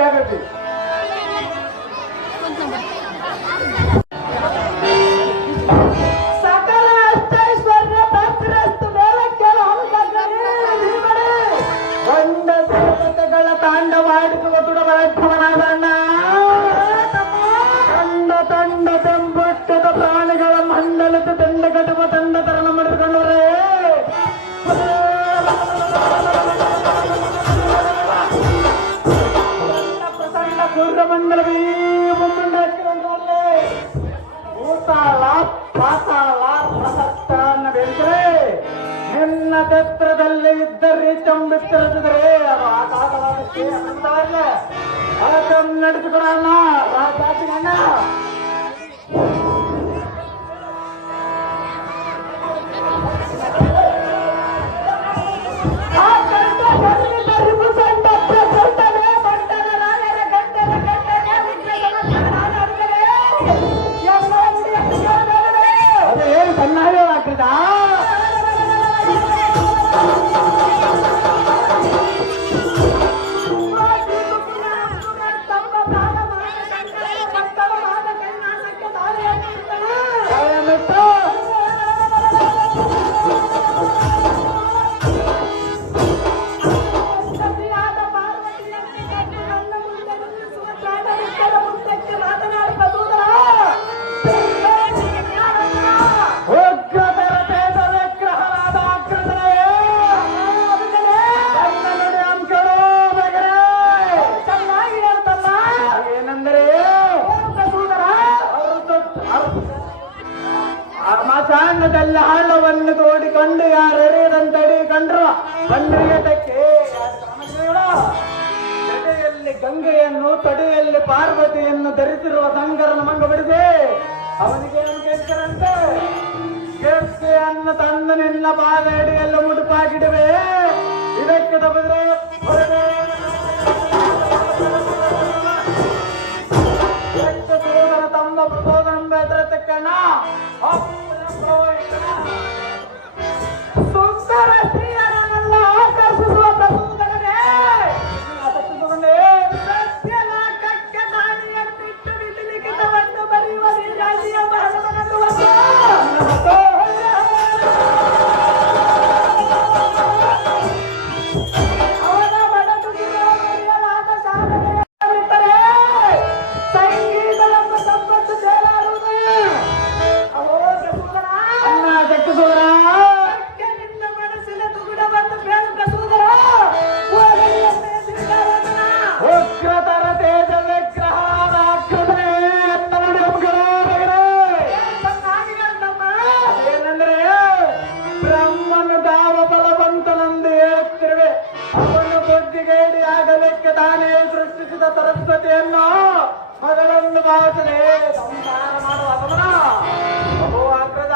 ಜಾಗೃತಿ ಸಕಲ ಅಷ್ಟೈಶ್ವರ್ಯ ಪ್ರಾಪ್ತಿರಸ್ತು ಮೇಲಕ್ಕೆ ಗಂಡ ದೇವತೆಗಳ ತಾಂಡವಾಡಿಸುವ ತುಡಬರಣ್ಣವನಾದಣ್ಣ ತಂಡ ತಂಡ ಬೆಂಬಟ್ಟದ ಪ್ರಾಣಿಗಳ ಮಂಡಲದ ತಂಡ ಕಟ್ಟುವ ತಂಡ ತರಣ ಮಾಡಿಕೊಂಡವರೇ ಪ್ರಸನ್ನ ಸೂರ್ಯಮಂಡಲವೇ ಮುಂದಾಕಿಕೊಂಡವರೇ ಭೂತಾಳ ಪಾತಾಳ ಪ್ರಸಕ್ತನ್ನ ಬೆಳೆದರೆ ನಿನ್ನ ಛತ್ರದಲ್ಲಿ ಇದ್ದರೆ ಚಂಬಿತ್ತರಿಸಿದರೆ ಅದು ಆಕಾಶವಾದಕ್ಕೆ ಅದನ್ನು ನಡೆಸಿಕೊಡೋಣ ರಾಜಾತಿಗಣ್ಣ ಅದೇನು ಚೆನ್ನಾಗೇ ಆಗ್ತದ ಮಸಾನದಲ್ಲಿ ಹಳ್ಳವನ್ನು ತೋಡಿಕೊಂಡು ಯಾರೆಡೆಯದಂತಡಿ ಕಂಡ್ರು ಬಂದ್ರಿಯಟಕ್ಕೆ ಜಡೆಯಲ್ಲಿ ಗಂಗೆಯನ್ನು ತಡೆಯಲ್ಲಿ ಪಾರ್ವತಿಯನ್ನು ಧರಿಸಿರುವ ಸಂಗರನ ಮಂಗ ಬಿಡಿದೆ ಅವನಿಗೆ ಏನು ಕೇಳ್ತಾರಂತೆ ಕೇಳ್ತೆಯನ್ನು ತಂದು ನಿನ್ನ ಪಾದ ಅಡಿಯೆಲ್ಲ ಮುಡುಪಾಗಿಡುವೆ ಇದಕ್ಕೆ ತಪ್ಪಿದ್ರೆ ಸೋದರ ತಮ್ಮ ಪ್ರಬೋಧನ ಎದುರತಕ್ಕಣ್ಣ ಸುಂದರ ಶ್ರೀಯರನ್ನೆಲ್ಲ ಆಕರ್ಷಿಸುವ ಪ್ರಸಂಗನೇ ತಗೊಂಡೇ ಸತ್ಯನಾಕಕ್ಕೆ ದಾನಿಯನ್ನಿಟ್ಟು ವಿಧಿಲಿಖಿತವನ್ನು ಬರೆಯುವ ರಾಜಿಯ ಭಾರತವನ್ನು ಅವನ ಬಡದುಗಿರಲಾದ ಸಾಧನೆಯಾಗಿದ್ದರೆ ಸಂಗೀತವನ್ನು ಸಂಪತ್ತು ಸೇರಾಡುವುದು ನಿನ್ನ ಮನಸ್ಸಿನ ತುಗುಡ ಬಂದು ಬೇಡ ಸೂದರ ಉಗ್ರತರ ತೇಜ ವಿಗ್ರಹ ಏನಂದ್ರೆ ಬ್ರಹ್ಮನು ದಾವ ಬಲವಂತನೆಂದು ಹೇಳುತ್ತಿರುವೆ ಅವನು ಬುದ್ಧಿಗೇಡಿ ಆಗಲಿಕ್ಕೆ ತಾನೇ ಸೃಷ್ಟಿಸಿದ ಸರಸ್ವತಿಯನ್ನು ಮಗಳನ್ನು ಭಾವಿಸಲೇ ಸಂಸಾರ ಮಾಡುವ ಗಮನ ಬಹು ಅಗ್ರದ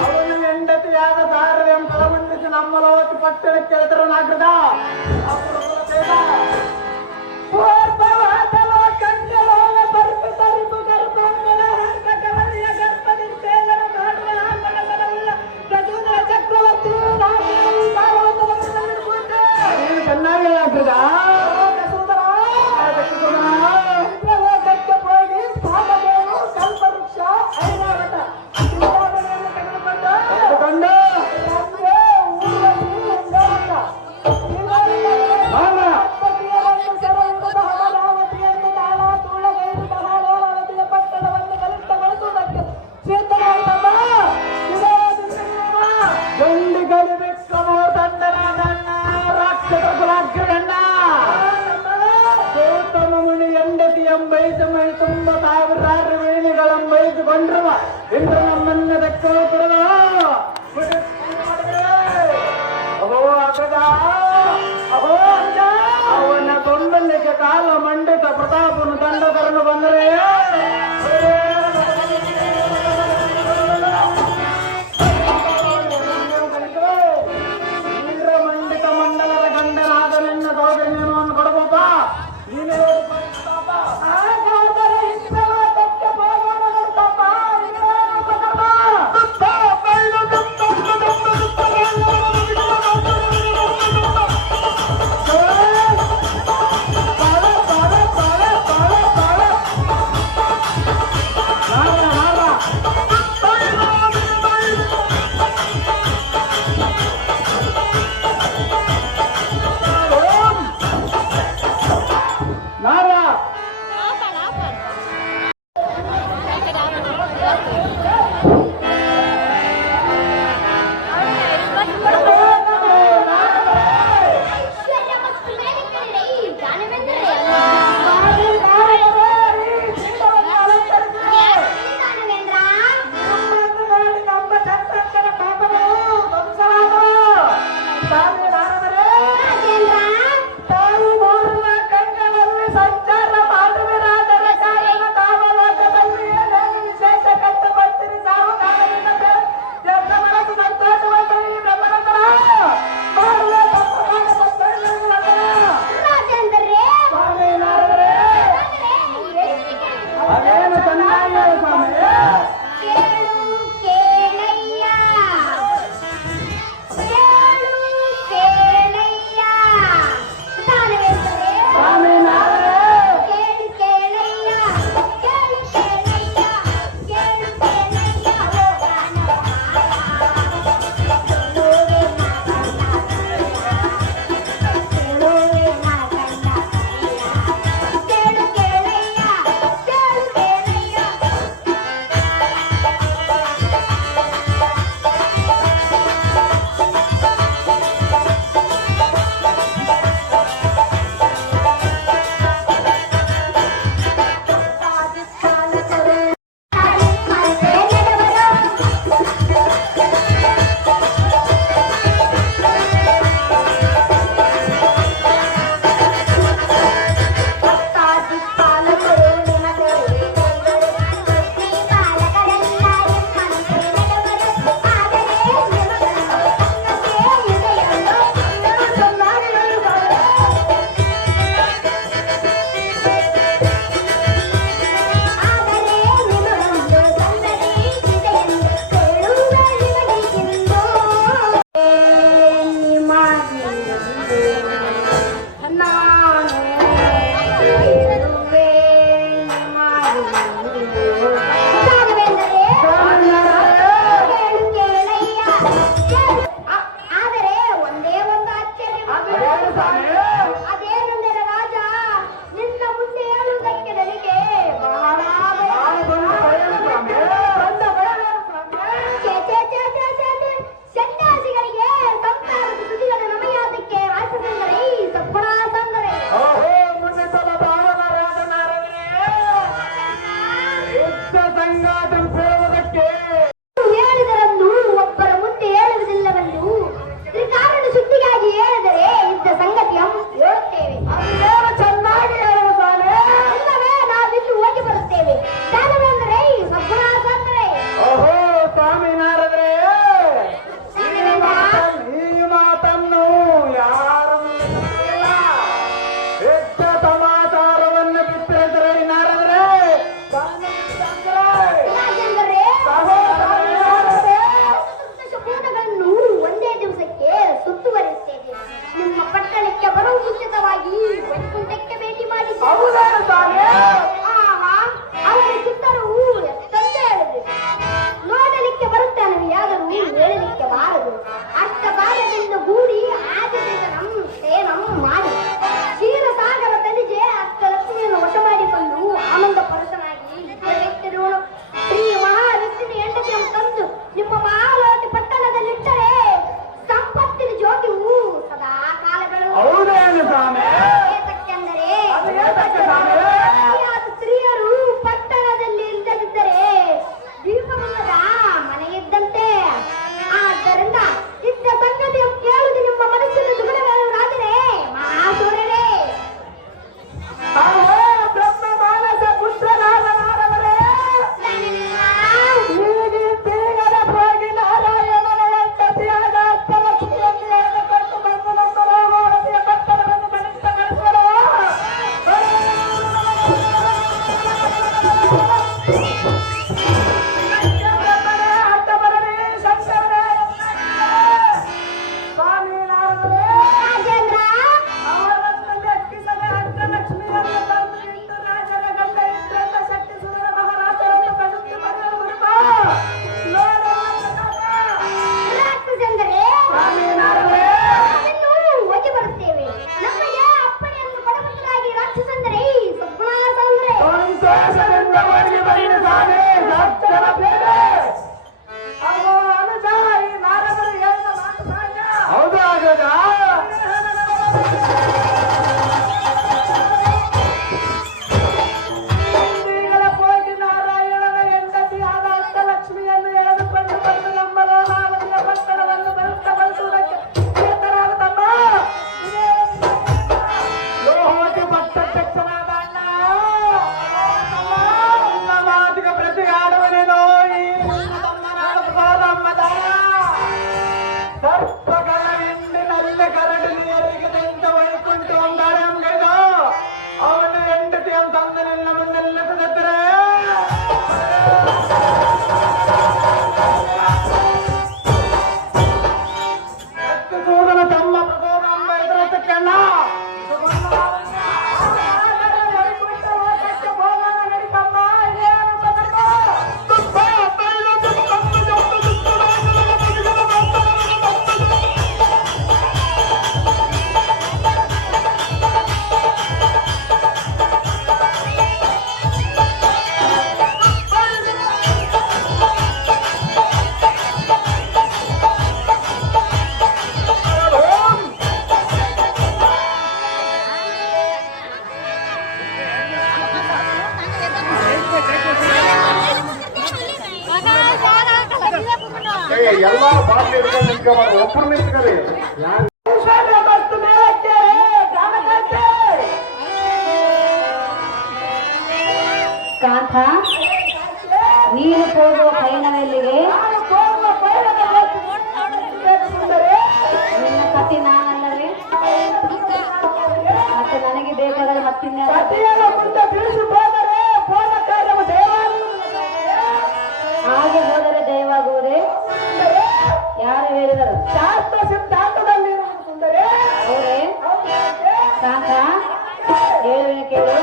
ಅವನು ಹೆಂಡತಿಯಾದ ಸಾರವೆಂ ಫಲಮಂಡಿಸಿ ನಮ್ಮ ಲೋಕಿ ಪಟ್ಟಣಕ್ಕೆ ಎಳೆದರನಾಗ್ರದ ಚೆನ್ನಾಗಿ ಆಗ್ತದ ಕಲ್ಪವೃಕ್ಷ ಐರಾವತ ತೆಗೆದುಕೊಂಡು ತುಂಬ ಸಾವಿರಾರು ವೇಣಿಗಳಂಬೈಸಿಕೊಂಡ್ರವ ಇಂದ್ರ ನಮ್ಮನ್ನ ದಕ್ಕುವ ಅಹೋ ಅಗದ ಅಹೋ ಅವನ ತೊಂದಲಿಗೆ ಕಾಲ ಮಂಡಿತ ಪ್ರತಾಪನು ದಂಡಧರನು ಬಂದರೆ ವೀರಮಂಡಿತ ಮಂಡಲದ ಗಂಡನಾದ ನಿನ್ನ ಸೌಜನ್ಯವನ್ನು ಕೊಡಬಹುದಾ ನೀನೇ ಸ್ವಾಮಿ ನಾರದರೇ, ತಾವು ಮೂರನ ಕಂಗಳಲ್ಲಿ ಸಂಚಾರ ಮಾಡುವಿರಾದರೆ ಕಾರಣ ಕಾಮಲೋಕದಲ್ಲಿ ಏನೇನು ವಿಶೇಷ ಕಟ್ಟುಕೊಡ್ತೀರಿ ಸಾಹುಕಾರರಿಂದ ಎಲ್ಲ ಮನಸ್ಸು ಸಂತೋಷವಾಗಿ ಈ ಬ್ರಹ್ಮನಂತರ ಮಾಡುವ ಸ್ವಾಮಿ ನಾರದರೇ, ಅದೇನು ಚೆನ್ನಾಗಿ ಸ್ವಾಮಿ ಕೇಳಯ್ಯ ಕೇಳು ನಿಂತ್ಕರಿ ಯಾರು ಕಾಂತ ನೀನು ಹೋಗುವ ಪಯಣವೆಲ್ಲಿಗೆ? ನಿನ್ನ ಕತಿ ನಾನಲ್ಲವೇ? ಮತ್ತೆ ನನಗೆ ಬೇಕಾದರೆ ಮತ್ತಿನ್ಯಾರು? ಹಾಗೆ ಹೋದರೆ ಜಯವಾಗುವುದೇ? ಯಾರು ಹೇಳಿದರು? ಶಾಸ್ತ್ರ ಸಿದ್ಧಾಂತದಲ್ಲಿ ಅವರೇ ಕಾಂತ ಹೇಳುವೆ ಕೇಳು.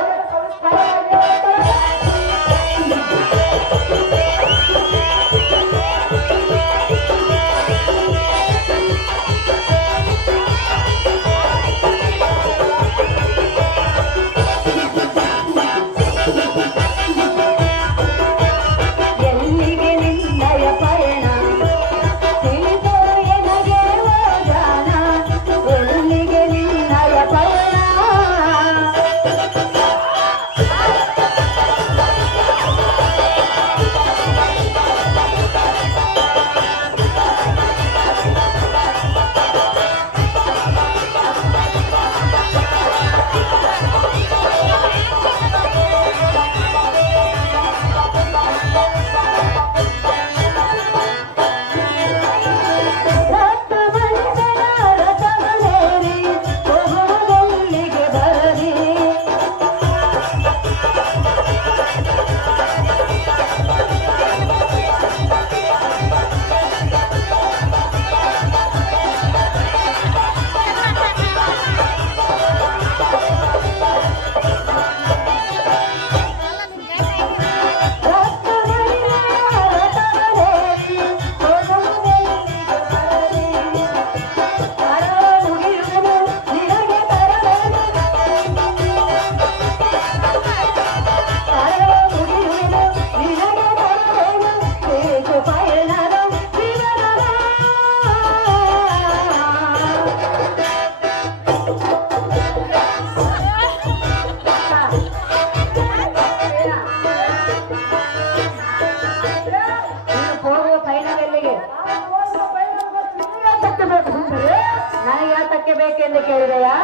ಬೇಕೆಂದು ಕೇಳಿದೆಯಾ?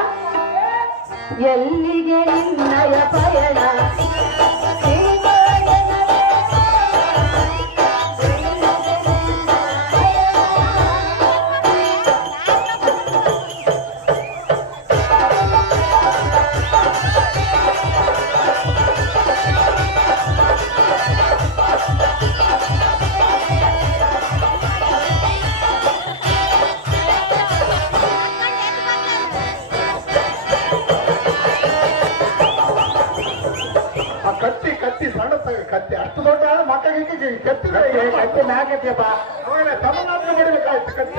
ಎಲ್ಲಿಗೆ ನಿನ್ನಯ ಪಯಣ? ಕತ್ತಿ ಕತ್ತಿ ಸಣ್ಣ ಕತ್ತಿ ಅಷ್ಟು ದೊಡ್ಡ ಮಕ್ಕಳಿಗೆ ಕತ್ತಿ ಕತ್ತಿ ಮ್ಯಾಕತ್ತಿಯಪ್ಪ ತಮಿಳ್ನಾಡಿನ ಹೊಡಿಬೇಕಾಯ್ತು ಕತ್ತಿ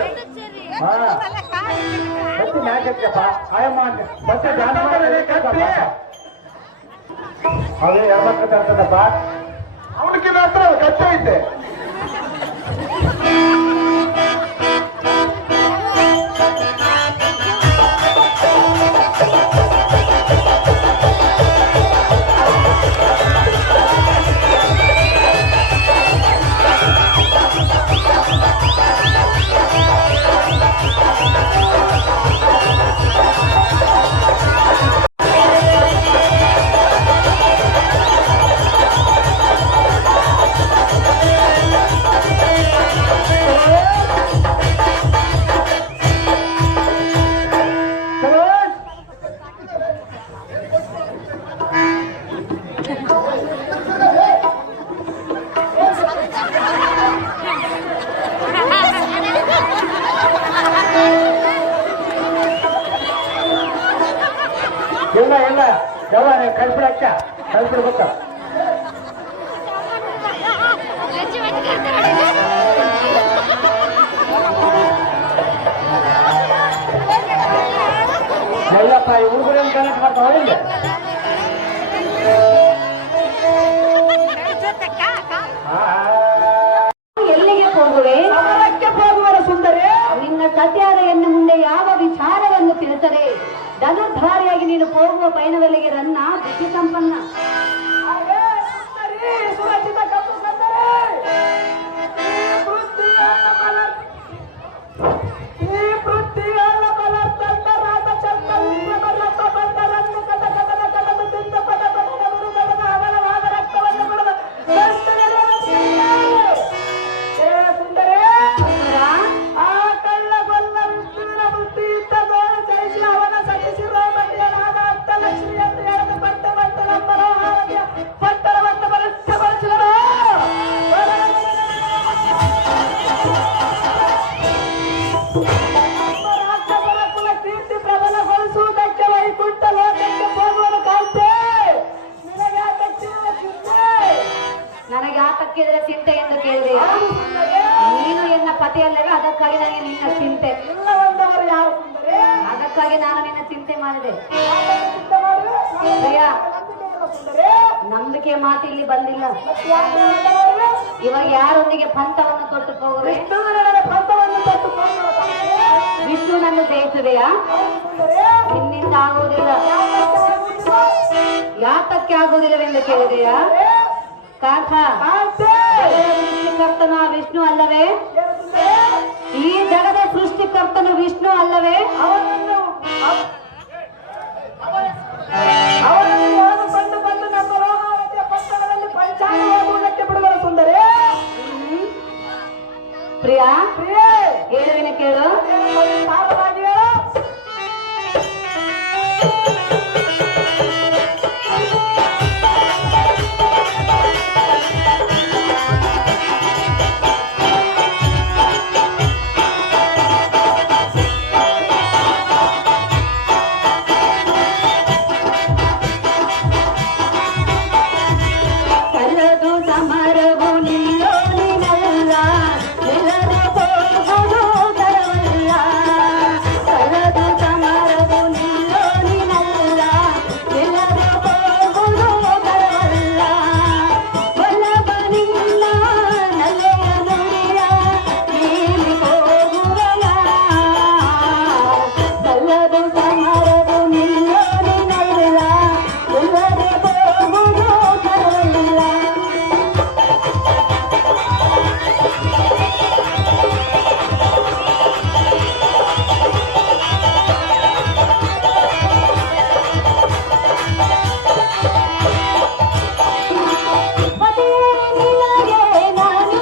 ಕತ್ತಿ ಮ್ಯಾಕತ್ತಿಯಪ್ಪ ಆಯಮ್ಮ ಮತ್ತೆ ಕತ್ತಿ ಅದೇ ಯಾವತ್ತ ಅಂತದಪ್ಪ ಅವನಿಗೆ ಮಾತ್ರ ಕತ್ತಿ ಐತೆ ಇಲ್ಲ ಇಲ್ಲ ಯಾವ ನೀವು ಕಳ್ಬಿಡಕ್ಕ ಕಳ್ಬಿಡ್ಬೇಕ ಎಲ್ಲಪ್ಪ ಈ ಹುಡುಗರೇನು ಕನೆಕ್ಟ್ ಮಾಡ್ತಾವ ಇಲ್ಲ ಎಲ್ಲಿಗೆ ಹೋಗುವೆ? ಹೋಗುವರ ಸುಂದರಿ ನಿನ್ನ ಸತ್ಯಾದ ಎನ್ನ ಮುಂದೆ ಯಾವ ವಿಚಾರವನ್ನು ತಿಳಿಸರೆ ಧನುರ್ಧಾರಿಯಾಗಿ ನೀನು ಹೋಗುವ ಪಯಣದಲ್ಲಿಗೆ ರನ್ನ ಬುದ್ಧಿ ಸಂಪನ್ನ ರಾಕ್ಷಸರ ಕುಲ ಕೀರ್ತಿ ಪ್ರಬಲಗೊಳಿಸುವುದಕ್ಕೆ ವೈಕುಂಠ ಲೋಕಕ್ಕೆ ಹೋಗುವ ಕಾಂತೆ ನಿನಗೆ ಯಾತಕ್ಕಿರುವ ಚಿಂತೆ? ನನಗೆ ಯಾತಕ್ಕಿದ್ರೆ ಚಿಂತೆ ಎಂದು ಕೇಳಿದೆ. ನೀನು ಎನ್ನ ಪತಿಯಲ್ಲವೇ, ಅದಕ್ಕಾಗಿ ನನಗೆ ನಿನ್ನ ಚಿಂತೆ. ಇಲ್ಲವೆಂದವರು ಯಾರು ಸುಂದರಿ? ಅದಕ್ಕಾಗಿ ನಾನು ನಿನ್ನ ಚಿಂತೆ ಮಾಡಿದೆ. ಚಿಂತೆ ಮಾಡು. ಪ್ರಿಯ, ಸುಂದರಿ ನಂಬಿಕೆ ಮಾತು ಇಲ್ಲಿ ಬಂದಿಲ್ಲ. ಇವಾಗ ಯಾರೊಂದಿಗೆ ಪಂಥವನ್ನು ತೊಟ್ಟು ಹೋಗುವೆ? ಪಂಥವನ್ನು ತೊಟ್ಟು ಹೋಗುವ ವಿಷ್ಣು ನನ್ನ ಜಯಿಸುವೆಯಾ? ನಿನ್ನಿಂದ ಆಗುವುದಿಲ್ಲ. ಯಾತಕ್ಕೆ ಆಗುವುದಿಲ್ಲವೆಂದು ಕೇಳಿದೆಯಾ? ಕಾಂತ, ಸೃಷ್ಟಿಕರ್ತನ ವಿಷ್ಣು ಅಲ್ಲವೇ? ಈ ಜಗದ ಸೃಷ್ಟಿಕರ್ತನು ವಿಷ್ಣು ಅಲ್ಲವೇ? ಅವರನ್ನು ಯಾರು ಕಂಡು ಬಂದು ನಮ್ಮ ರೋಗಾವತಿಯ ಪಟ್ಟಣದಲ್ಲಿ ಪಂಚಾಂಗ ಓದುವುದಕ್ಕೆ ಬಿಡುಗಡೆ ಸುಂದರಿ. ಪ್ರಿಯಾ, ಪ್ರಿಯೇ, ಹೇಳುವಿನ ಕೇಳು. ಸಾರವಾಗಿ ಹೇಳು. ಕರದು ಸಮರವು ನಿಲ್ಲೋನಿನಲ್ಲ, ನಿಲ್ಲದೆ ಹೋಗುವುದು ತರವಲ್ಲ. ಕರದು ಸಮರವು ನಿಲ್ಲೋನಿನಲ್ಲ, ನಿಲ್ಲದೆ ಹೋಗುವುದು ತರವಲ್ಲ. ಒಲಬನಿಲ್ಲ ನಲ್ಲೆಯ ನುಡಿಯ ನೀಲಿ ಹೋಗುವಯ. ಕಲ್ಲದು ಸಮರವು ನಿಲ್ಲೋನಿನಲ್ಲ, ನಿಲ್ಲದೆ ಹೋಗುವುದು ತರವಲ್ಲ. ಮತ್ತೆ ನಿನಗೆ ನಾನು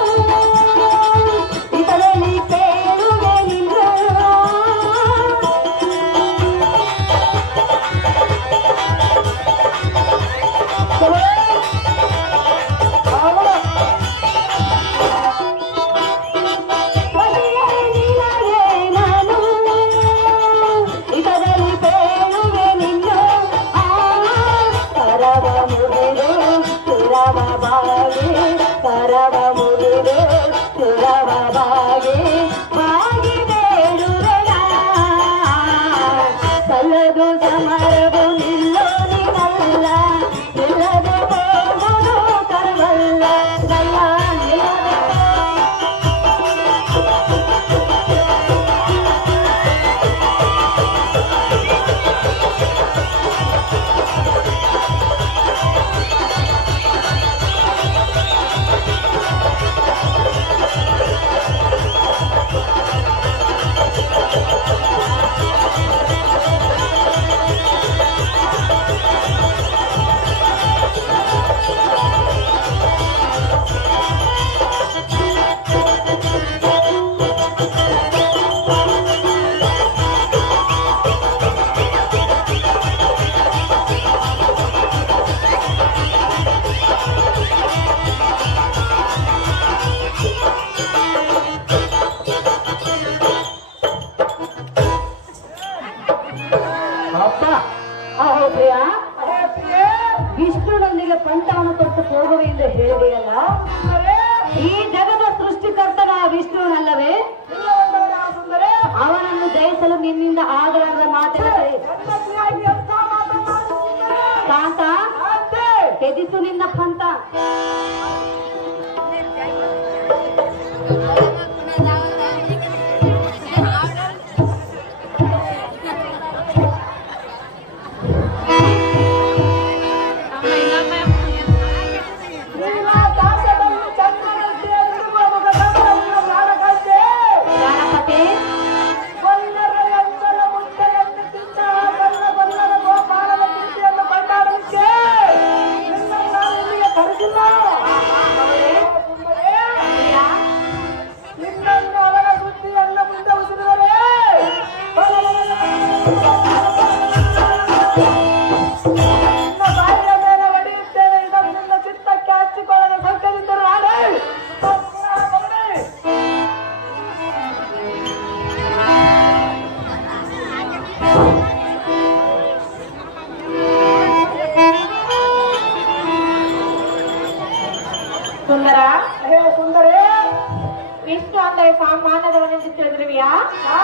ಇದರಲ್ಲಿ ಕೇಳುವೆ ನಿನ್ನ. ಕರವ ಮುಡಿದು ಸುರವ ಬಾಗಿ ಬಾಗಿ ಬೇಡುವೆನ. ಕಲ್ಲದು ಸಮರವು ನಿಲ್ಲೋನಿನಲ್ಲ, ನಿಲ್ಲದೆ ಹೋಗುವುದು ತರವಲ್ಲ. ನಿಲ್ಲದೆ ಅಪ್ಪ, ಪ್ರಿಯ, ಪ್ರಿಯೇ, ವಿಷ್ಣುನೊಂದಿಗೆ ಪಂಥವನ್ನು ತೊಟ್ಟು ಹೋಗುವೆ ಎಂದು ಹೇಳಿದೆಯಲ್ಲ, ಈ ಜಗದ ಸೃಷ್ಟಿಕರ್ತನ ವಿಷ್ಣುವನಲ್ಲವೇ? ಇಲ್ಲವೆಂದವರು ಯಾರು ಸುಂದರಿ? ಅವನನ್ನು ಜಯಿಸಲು ನಿನ್ನಿಂದ ಆಗಲಾರದ ಮಾತಿನಲ್ಲಿ ಹೆಂಡತಿಯಾಗಿ ಎಂಥ ಮಾತನಾಡು ಸುಂದರಿ? ಕಾಂತ, ಕಾಂತೆ, ತ್ಯಜಿಸು ನಿನ್ನ ಪಂಥ. ನಿನ್ನ ದಾಸದಲ್ಲಿ ಚಂದ್ರನಂತೆ ಎದುರುವ ಮುಖಕಮಲವುಳ್ಳ ಪ್ರಾಣಕಾಂತೆ. ಗಣಪತಿ, ಕೊಲ್ಲರ ಎಂದಲ ಮುದ್ದೆಯನ್ನು ತಿಂದ ಕೊಲ್ಲರ ಗೋಪಾಲನ ಕೀರ್ತಿಯನ್ನು ಕೊಂಡಾಡಲಿಕ್ಕೆ ನಿನ್ನನ್ನು ನಾನು ಇಲ್ಲಿಗೆ ಕರೆದಿಲ್ಲ. ಸುಂದರಿ, ನಿನ್ನನ್ನು ಅವರ ಸುದ್ದಿಯನ್ನು ಮುಂದೆ ಉಸಿರಿದರೆ ನಿನ್ನ ಬಾಯಿಯ ಮೇಲೆ ಹೊಡೆಯುತ್ತೇನೆ. ಇದನ್ನು ನಿನ್ನ ಚಿತ್ತಕ್ಕೆ ಹಚ್ಚಿಕೊಳ್ಳದ ಸಂಕರಿದ್ದರು ನಾನೇ. ಆ